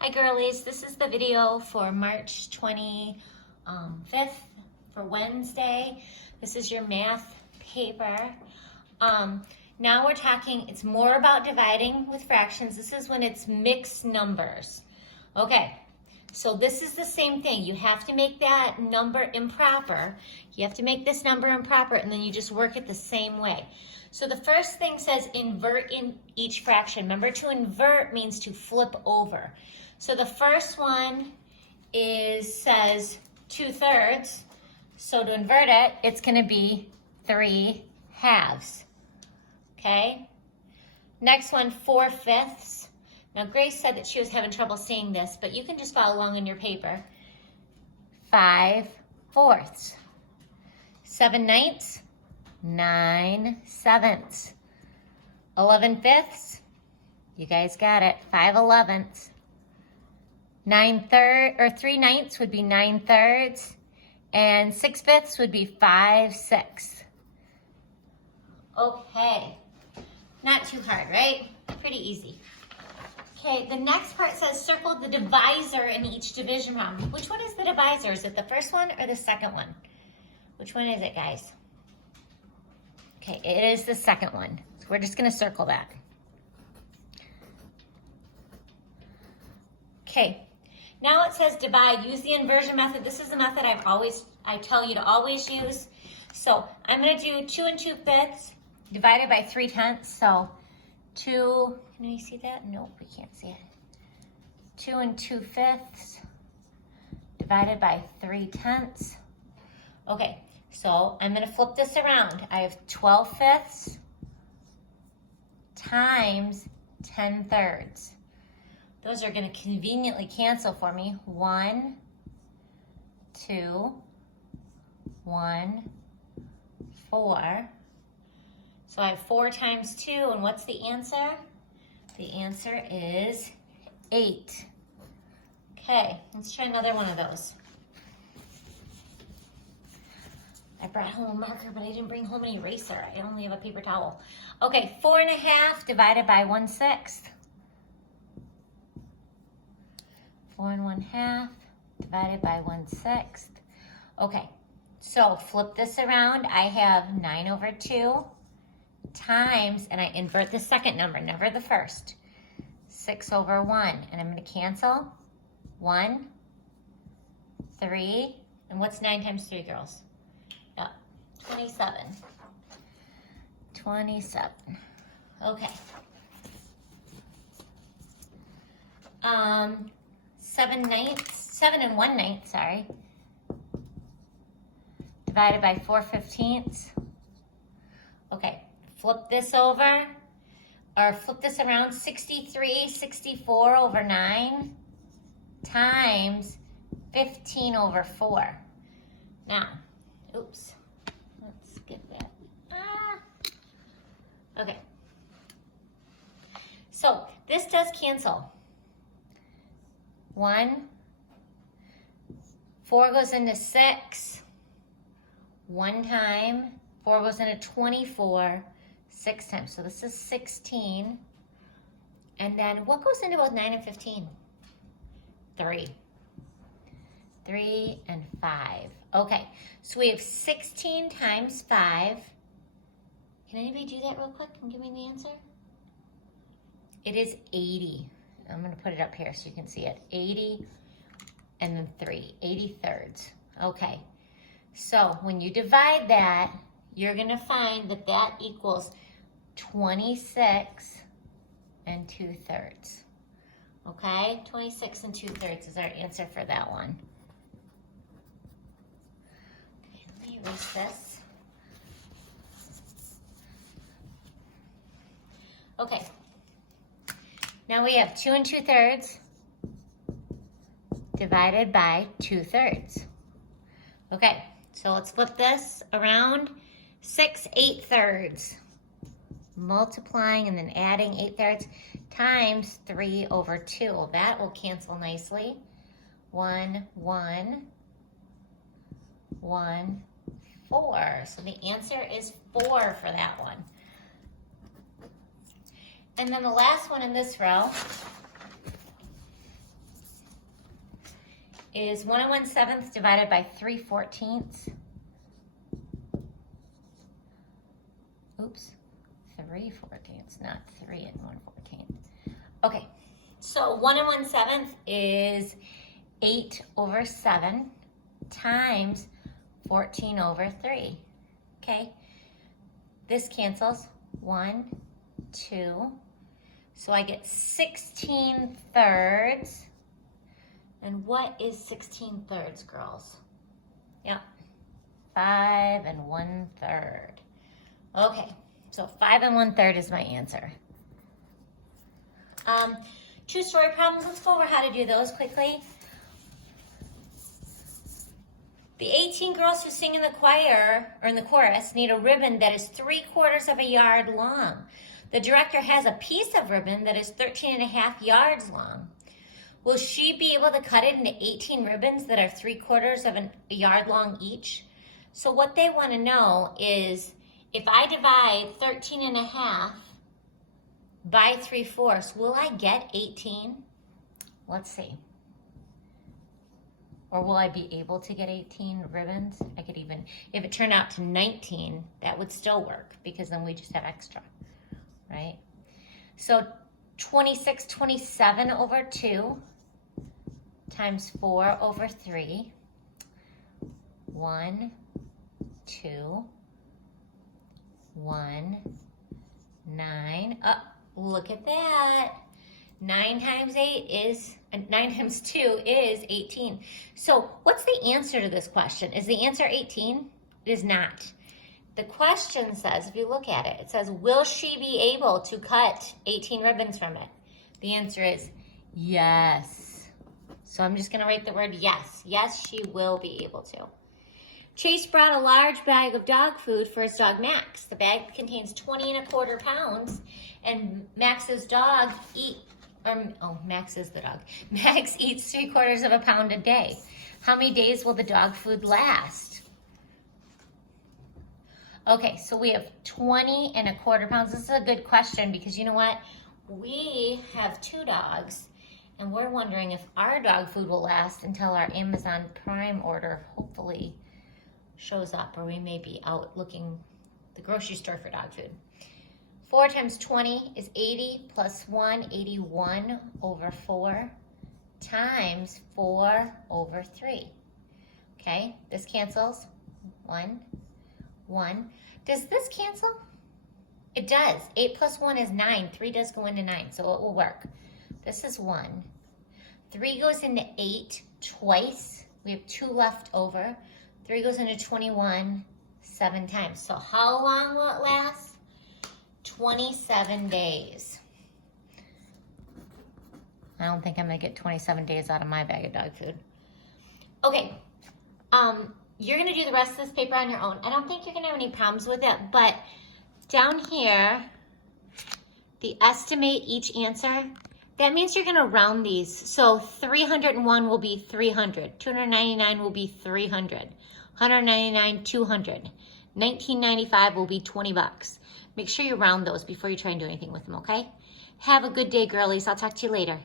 Hi girlies, this is the video for March 25th for Wednesday. This is your math paper. Now we're talking, it's more about dividing with fractions. This is when it's mixed numbers. Okay, so this is the same thing. You have to make that number improper. You have to make this number improper and then you just work it the same way. So the first thing says invert in each fraction. Remember, to invert means to flip over. So the first one says 2/3. So to invert it, it's going to be 3/2. Okay? Next one, 4/5. Now Grace said that she was having trouble seeing this, but you can just follow along in your paper. 5/4. 7/9. 9/7. 11/5. You guys got it. 5/11. 3/9 would be 9/3, and 6/5 would be 5/6. Okay, not too hard, right? Pretty easy. Okay, the next part says circle the divisor in each division problem. Which one is the divisor? Is it the first one or the second one? Which one is it, guys? Okay, it is the second one. So we're just going to circle that. Okay, now it says divide. Use the inversion method. This is the method I tell you to always use. So I'm going to do 2 2/5 divided by 3/10. So 2, can you see that? Nope, we can't see it. 2 2/5 divided by 3/10. Okay, so I'm going to flip this around. I have 12/5 times 10/3. Those are going to conveniently cancel for me. 1, 2, 1, 4. So I have 4 times 2, and what's the answer? The answer is 8. Okay, let's try another one of those. I brought home a marker, but I didn't bring home an eraser. I only have a paper towel. Okay, 4 1/2 divided by 1/6. 4 1/2 divided by 1/6. Okay, so flip this around. I have 9/2 times, and I invert the second number, never the first. 6/1, and I'm going to cancel. 1, 3, and what's 9 times 3, girls? 27. 27. Okay. 7 1/9, sorry. Divided by 4/15. Okay, flip this over, or flip this around. 64/9 times 15/4. Now, oops. Let's get that. Okay. So this does cancel. 1, 4 goes into 6, 1 time. 4 goes into 24, 6 times. So this is 16. And then what goes into both 9 and 15? 3. 3 and 5. Okay, so we have 16 times 5. Can anybody do that real quick and give me the answer? It is 80. I'm going to put it up here so you can see it. 80 and then 3. 80/3. Okay, so when you divide that, you're going to find that that equals 26 2/3. Okay, 26 2/3 is our answer for that one. Okay, let me erase this. Okay, now we have 2 2/3 divided by 2/3. Okay, so let's flip this around. 6 8/3. Multiplying and then adding 8/3 times 3/2. That will cancel nicely. 1 1 1 4. So the answer is 4 for that one. And then the last one in this row is 1 1/7 divided by 3/14. Oops, 3/14, not 3 1/14. Okay, so 1 1/7 is 8/7 times 14/3. Okay, this cancels. 1, 2. So I get 16/3. And what is 16/3, girls? Yep, 5 1/3. Okay, so 5 1/3 is my answer. 2 story problems. Let's go over how to do those quickly. The 18 girls who sing in the choir or in the chorus need a ribbon that is 3/4 of a yard long. The director has a piece of ribbon that is 13.5 yards long. Will she be able to cut it into 18 ribbons that are 3/4 of a yard long each? So what they want to know is, if I divide 13.5 by 3/4, will I get 18? Let's see. Or will I be able to get 18 ribbons? I could even, if it turned out to 19, that would still work, because then we just have extra, right? So 26/27/2 times 4/3. 1, 2, 1, 9. Oh, look at that. 9 times 2 is 18. So what's the answer to this question? Is the answer 18? It is not. The question says, if you look at it, it says, will she be able to cut 18 ribbons from it? The answer is yes. So I'm just going to write the word yes. Yes, she will be able to. Chase brought a large bag of dog food for his dog Max. The bag contains 20 1/4 pounds, and Max's dog Max is the dog. Max eats 3/4 of a pound a day. How many days will the dog food last? Okay, so we have 20 1/4 pounds. This is a good question, because you know what? We have 2 dogs, and we're wondering if our dog food will last until our Amazon Prime order hopefully shows up, or we may be out looking the grocery store for dog food. 4 times 20 is 80 plus 1, 81/4 times 4/3. Okay, this cancels. 1, 1. Does this cancel? It does. 8 plus 1 is 9. 3 does go into 9, so it will work. This is 1. 3 goes into 8 twice. We have 2 left over. 3 goes into 21 7 times. So how long will it last? 27 days. I don't think I'm going to get 27 days out of my bag of dog food. Okay, you're going to do the rest of this paper on your own. I don't think you're going to have any problems with it, but down here, the estimate each answer, that means you're going to round these. So 301 will be 300. 299 will be 300. 199, 200. 1995 will be 20 bucks. Make sure you round those before you try and do anything with them, okay? Have a good day, girlies. I'll talk to you later.